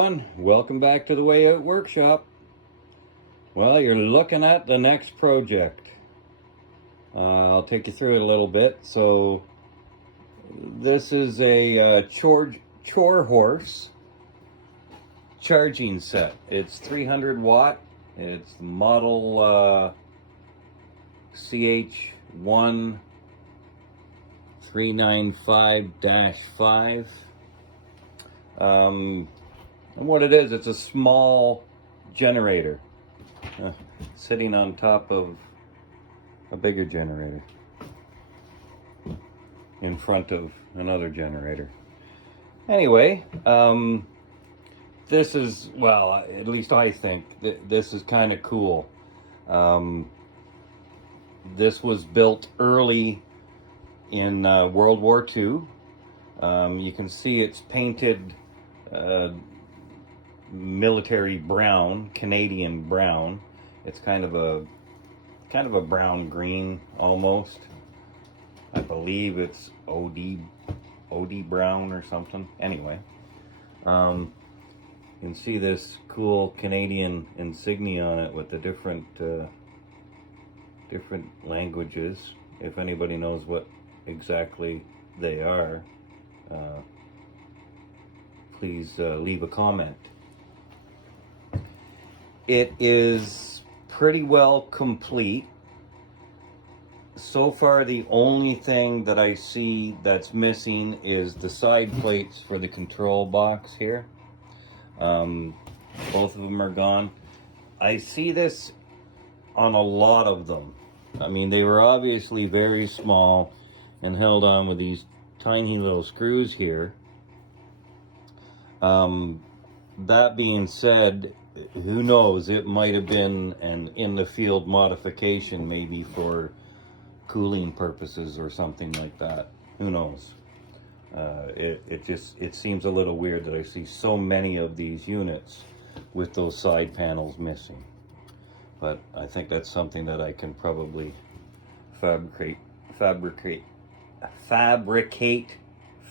everyone, welcome back to the Way Out Workshop. Well, you're looking at the next project. I'll take you through it a little bit. So this is a chore horse charging set. It's 300 watt. It's model CH1 395-5. And what it is, it's a small generator sitting on top of a bigger generator in front of another generator. Anyway, this is, well, at least I think this is kind of cool. This was built early in World War II. You can see it's painted military brown, Canadian brown. It's kind of a brown green almost. I believe it's OD brown or something. Anyway, you can see this cool Canadian insignia on it with the different languages. If anybody knows what exactly they are, please leave a comment. It is pretty well complete. So far, the only thing that I see that's missing is the side plates for the control box here. Both of them are gone. I see this on a lot of them. I mean, they were obviously very small and held on with these tiny little screws here. That being said, who knows, it might have been an in-the-field modification, maybe for cooling purposes or something like that. Who knows? It seems a little weird that I see so many of these units with those side panels missing. But I think that's something that I can probably fabricate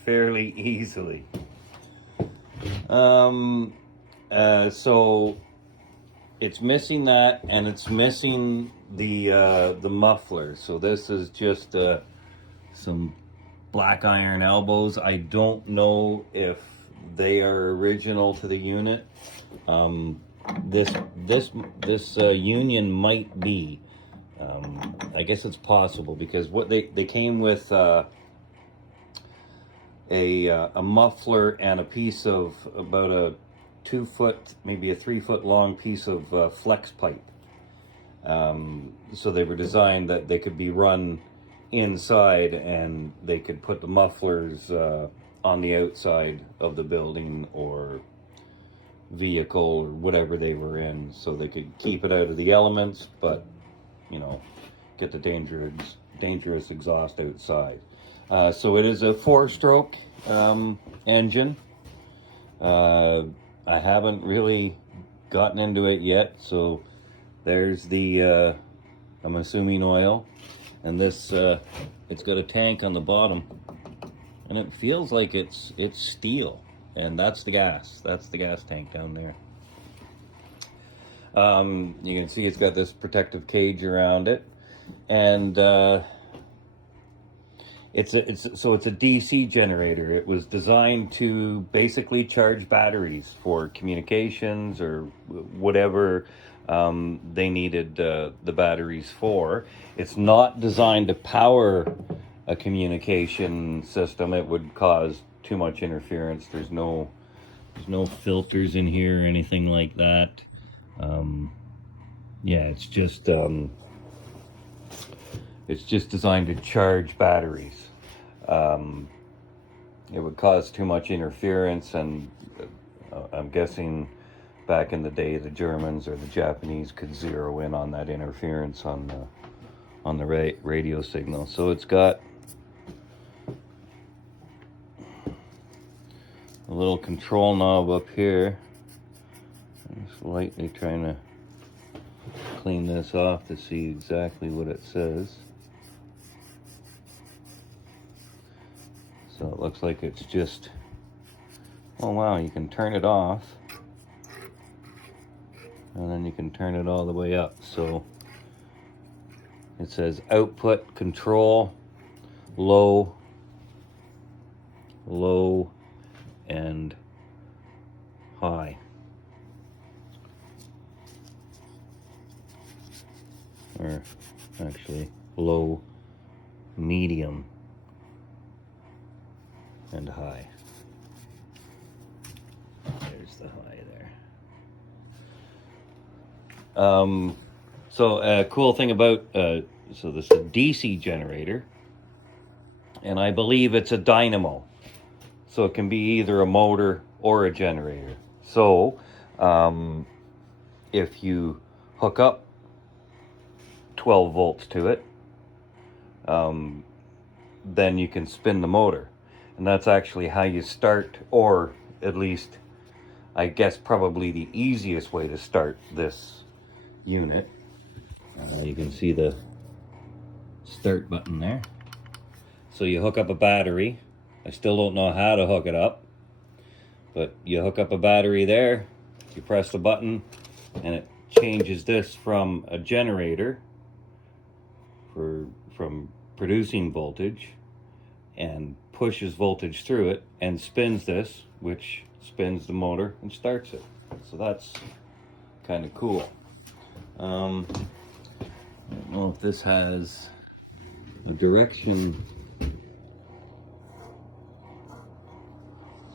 fairly easily. So it's missing that, and it's missing the muffler. So this is just some black iron elbows. I don't know if they are original to the unit. This union might be. I guess it's possible, because what they came with a muffler and a piece of about a 2 foot, maybe a 3 foot long piece of flex pipe. So they were designed that they could be run inside, and they could put the mufflers on the outside of the building or vehicle or whatever they were in, so they could keep it out of the elements, but, you know, get the dangerous exhaust outside. So it is a 4-stroke engine. I haven't really gotten into it yet, so there's the I'm assuming oil, and this it's got a tank on the bottom, and it feels like it's steel, and that's the gas tank down there. You can see it's got this protective cage around it, and it's a DC generator. It was designed to basically charge batteries for communications or whatever they needed the batteries for. It's not designed to power a communication system. It would cause too much interference. There's no filters in here or anything like that. Yeah, it's just designed to charge batteries. It would cause too much interference, and I'm guessing back in the day the Germans or the Japanese could zero in on that interference on the radio signal. So it's got a little control knob up here. I'm just lightly trying to clean this off to see exactly what it says. So it looks like it's just, oh wow, you can turn it off. and then you can turn it all the way up. So it says output control, low, low, and high. Or actually low, medium, and high. There's the high there. So a cool thing about, so this is a DC generator, and I believe it's a dynamo. So it can be either a motor or a generator. So if you hook up 12 volts to it, then you can spin the motor. And that's actually how you start, or at least I guess probably the easiest way to start this unit. You can see the start button there. So you hook up a battery. I still don't know how to hook it up, but you hook up a battery there, you press the button, and it changes this from a generator from producing voltage and pushes voltage through it and spins this, which spins the motor and starts it. So that's kind of cool. I don't know if this has a direction.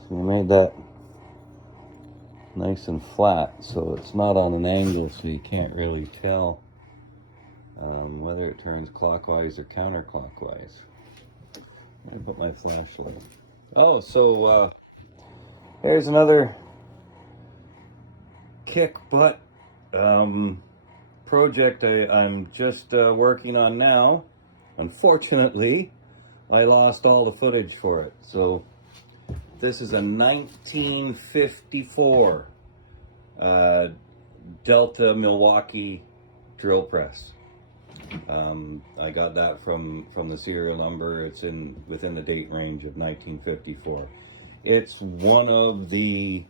So we made that nice and flat, so it's not on an angle, so you can't really tell whether it turns clockwise or counterclockwise. Let me put my flashlight. Oh, so there's another kick butt project I'm just working on now. Unfortunately, I lost all the footage for it. So this is a 1954 Delta Milwaukee drill press. I got that from the serial number. It's within the date range of 1954. It's one of the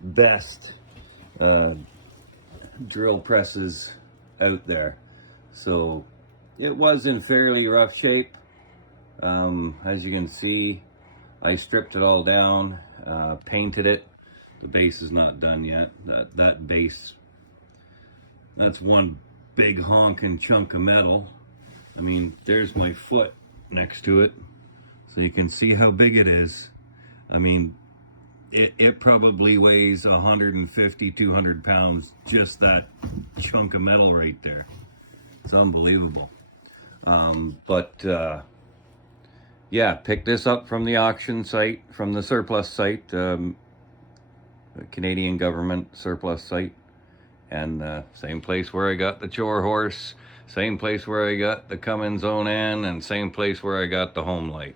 best drill presses out there. So it was in fairly rough shape. As you can see, I stripped it all down, painted it. The base is not done yet. That base, that's one big honking chunk of metal. I mean, there's my foot next to it, so you can see how big it is. I mean, it probably weighs 150, 200 pounds, just that chunk of metal right there. It's unbelievable. Yeah, picked this up from the auction site, from the surplus site, the Canadian government surplus site. And same place where I got the chore horse, same place where I got the Cummins Onan, and same place where I got the home light.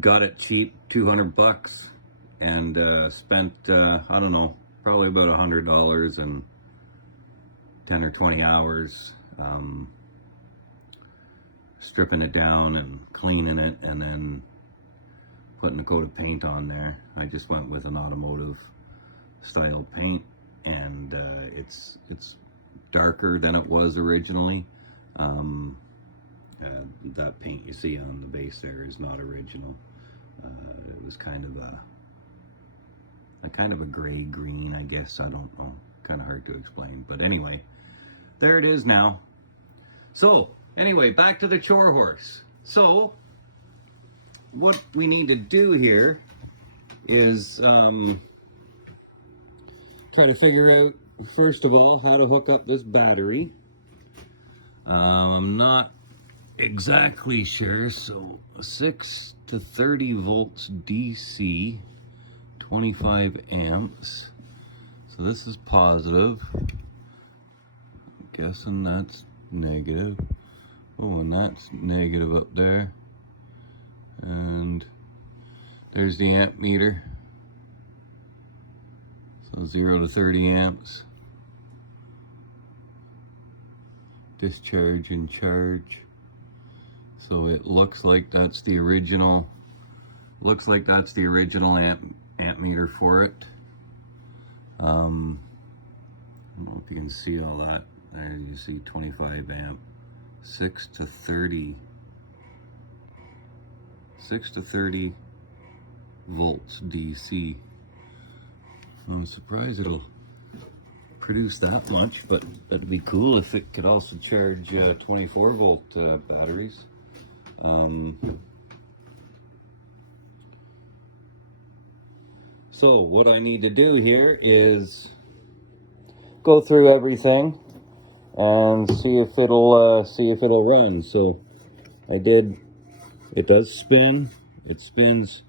Got it cheap, 200 bucks, and spent, I don't know, probably about $100 and 10 or 20 hours stripping it down and cleaning it, and then putting a coat of paint on there. I just went with an automotive style paint, and it's darker than it was originally. That paint you see on the base there is not original. It was kind of a gray green, I guess. I don't know, kind of hard to explain, but anyway, there it is now. So anyway, back to the chore horse. So what we need to do here is try to figure out, first of all, how to hook up this battery. I'm not exactly sure. So 6 to 30 volts DC, 25 amps. So this is positive. I'm guessing that's negative. Oh, and that's negative up there. And there's the amp meter. So 0 to 30 amps. Discharge and charge. So it looks like that's the original. Looks like that's the original amp meter for it. I don't know if you can see all that. There you see 25 amp, 6 to 30 volts DC. I'm surprised it'll produce that much, but that'd be cool if it could also charge 24 volt batteries. So what I need to do here is go through everything and see if it'll run. So I did. It does spin. It spins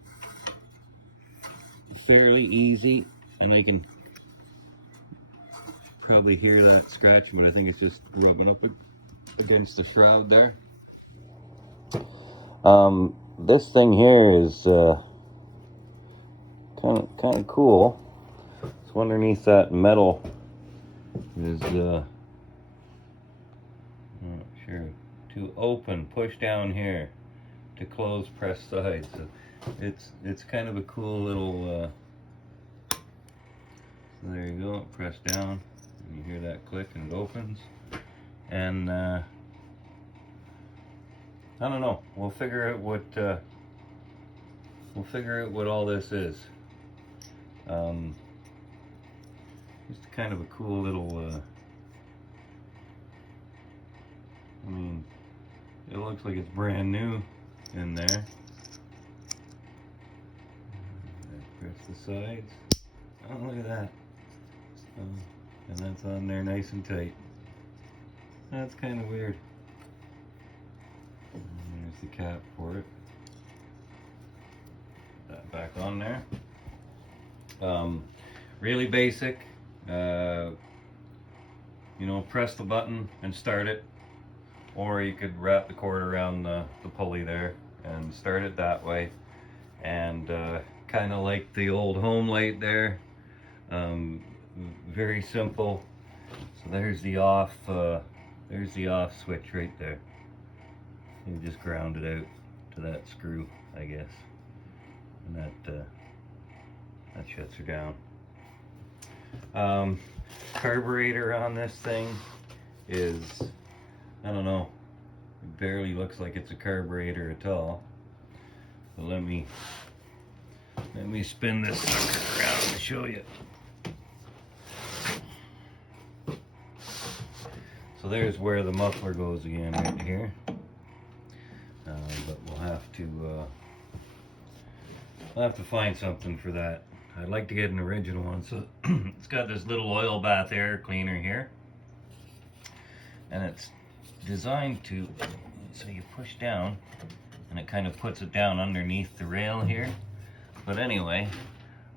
fairly easy, and I can probably hear that scratching, but I think it's just rubbing up against the shroud there. This thing here is kind of cool. So underneath that metal is not sure, to open, push down here, to close, press side. So it's kind of a cool little so there you go, press down and you hear that click and it opens. And I don't know, we'll figure out what all this is. Just kind of a cool little I mean, it looks like it's brand new in there. Press the sides. Oh, look at that. And that's on there nice and tight. That's kind of weird. And there's the cap for it. Put that back on there. Really basic. You know, press the button and start it. Or you could wrap the cord around the pulley there and start it that way. And kind of like the old home light there. Very simple. So there's the off switch right there. You just ground it out to that screw, I guess, and that shuts her down. Carburetor on this thing is, I don't know, it barely looks like it's a carburetor at all. But let me spin this sucker around and show you. So there's where the muffler goes again, right here. But we'll have to find something for that. I'd like to get an original one. So it's got this little oil bath air cleaner here, and it's designed to, so you push down and it kind of puts it down underneath the rail here. But anyway,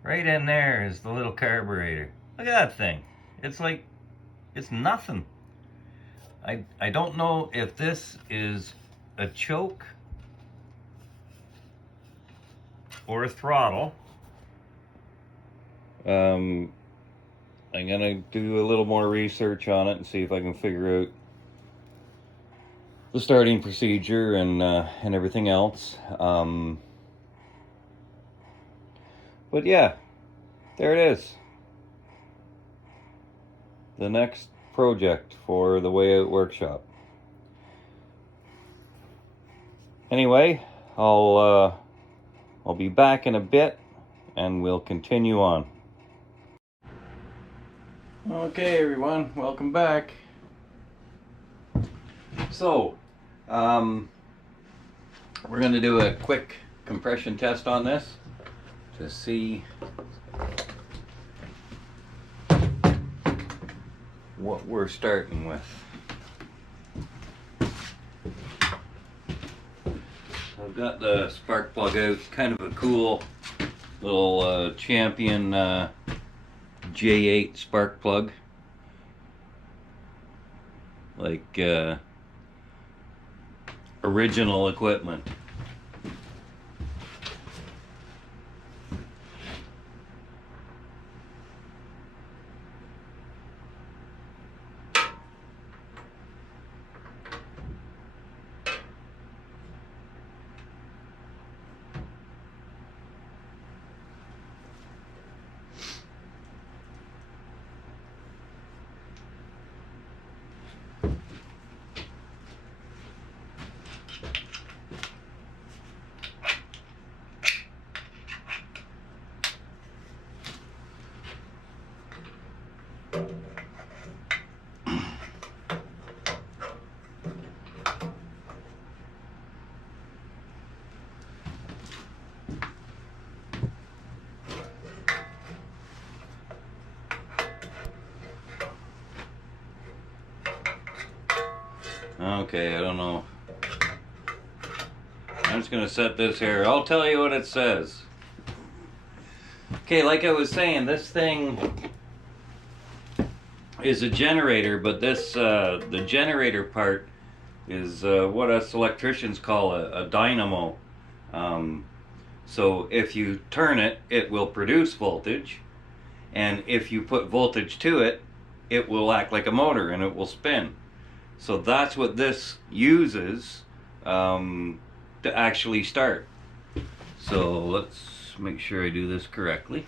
right in there is the little carburetor. Look at that thing. It's like, it's nothing. I don't know if this is a choke or a throttle. I'm gonna do a little more research on it and see if I can figure out the starting procedure and everything else. But yeah, there it is. The next project for the Way Out Workshop. Anyway, I'll be back in a bit and we'll continue on. Okay everyone, welcome back. So, we're going to do a quick compression test on this to see what we're starting with. I've got the spark plug out, kind of a cool little Champion J8 spark plug, like original equipment. Okay, I don't know. I'm just gonna set this here. I'll tell you what it says. Okay, like I was saying, this thing is a generator, but this the generator part is what us electricians call a dynamo. So if you turn it, it will produce voltage, and if you put voltage to it, it will act like a motor and it will spin. So that's what this uses to actually start. So let's make sure I do this correctly.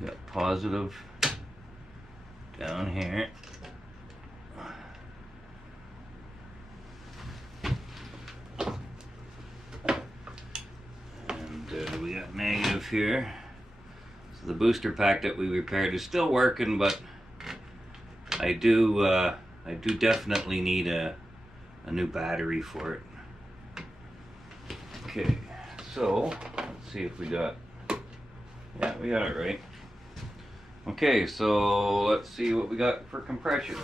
We got positive down here. And we got negative here. So the booster pack that we repaired is still working, but I do definitely need a new battery for it. Okay, so let's see if we got, yeah, we got it right. Okay, so let's see what we got for compression.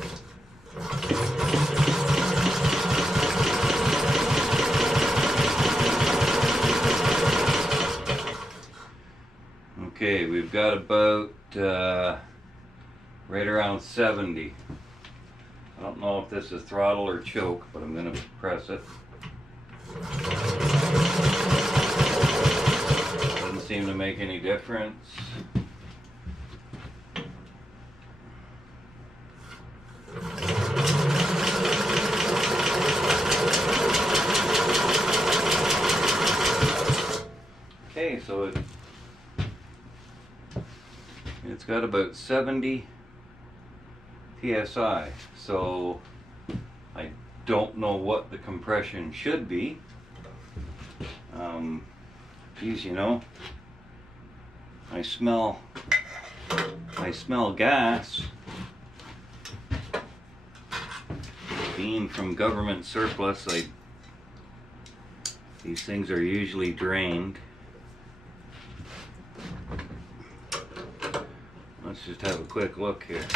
Okay, we've got about right around 70. I don't know if this is throttle or choke, but I'm going to press it. Doesn't seem to make any difference. Okay, so it's got about 70 psi, so I don't know what the compression should be. Geez, you know, I smell gas. Being from government surplus, these things are usually drained. Let's just have a quick look here.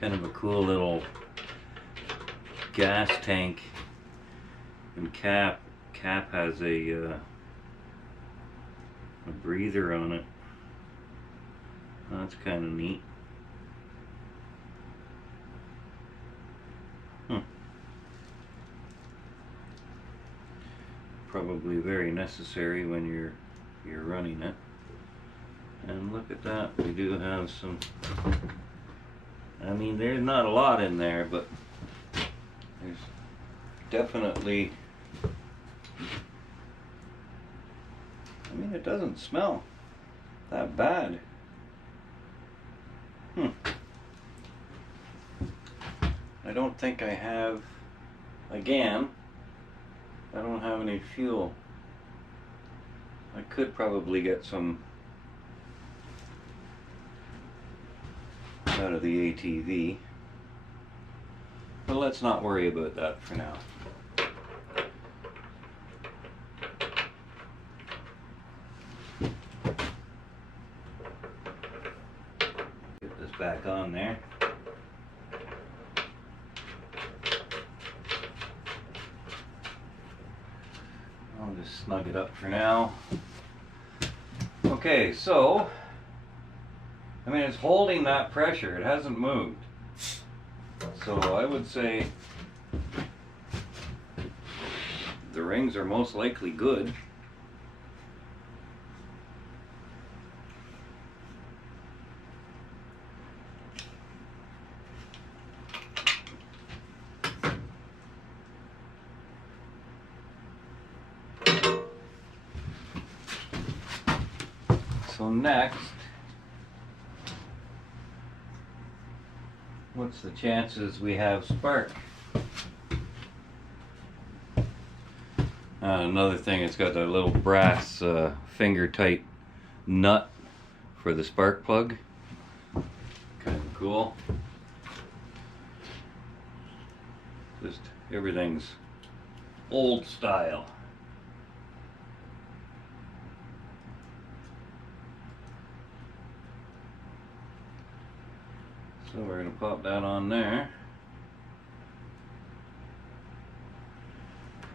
Kind of a cool little gas tank, and cap has a breather on it. That's kind of neat. Probably very necessary when you're running it. And look at that, we do have some, I mean, there's not a lot in there, but there's definitely, I mean, it doesn't smell that bad. I don't think I have, again, I don't have any fuel. I could probably get some out of the ATV, but let's not worry about that for now. Get this back on there. I'll just snug it up for now. Okay, so I mean, it's holding that pressure. It hasn't moved. So I would say the rings are most likely good. So next, what's the chances we have spark? Another thing, it's got that little brass finger tight nut for the spark plug. Kind of cool. Just everything's old style. So So we're going to pop that on there.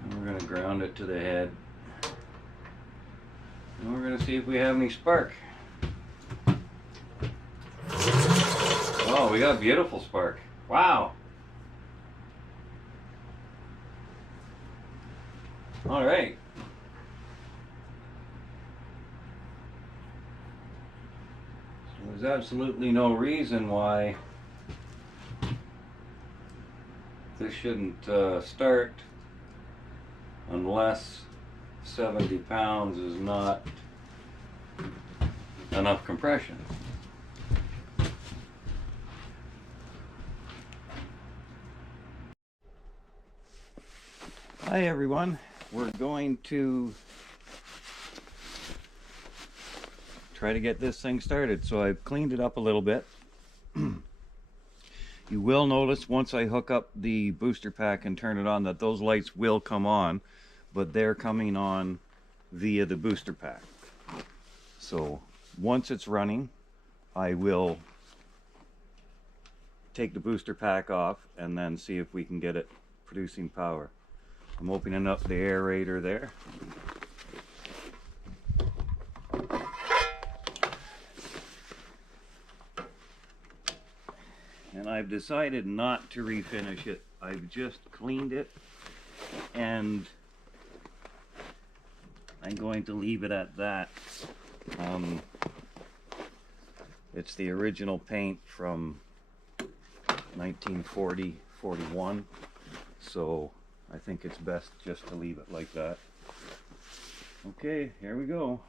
And we're going to ground it to the head. And we're going to see if we have any spark. Oh, we got beautiful spark. Wow. All right. So there's absolutely no reason why this shouldn't start unless 70 pounds is not enough compression. Hi everyone, we're going to try to get this thing started. So I've cleaned it up a little bit. You will notice once I hook up the booster pack and turn it on that those lights will come on, but they're coming on via the booster pack. So once it's running, I will take the booster pack off and then see if we can get it producing power. I'm opening up the aerator there. And I've decided not to refinish it. I've just cleaned it and I'm going to leave it at that. It's the original paint from 1940-41, so I think it's best just to leave it like that. Okay, here we go.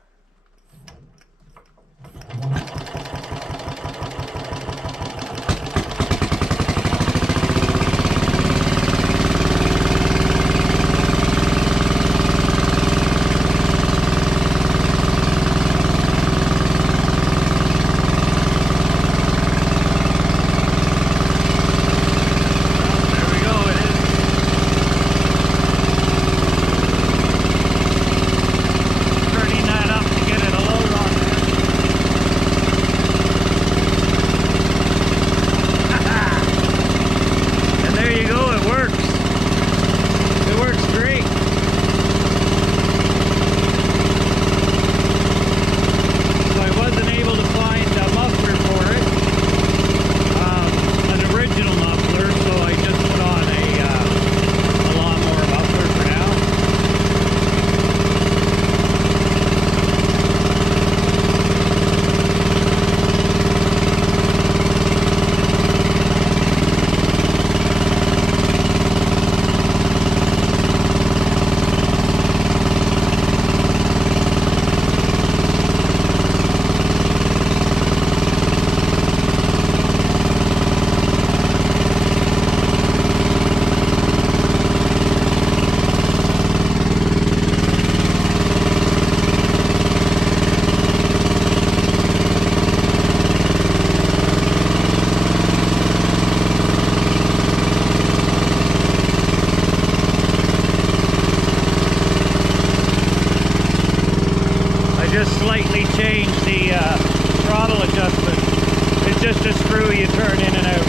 Just slightly change the throttle adjustment. It's just a screw you turn in and out.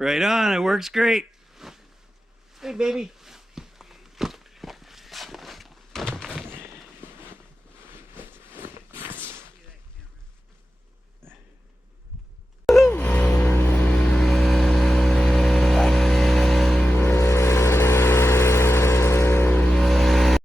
Right on, it works great. Hey, baby.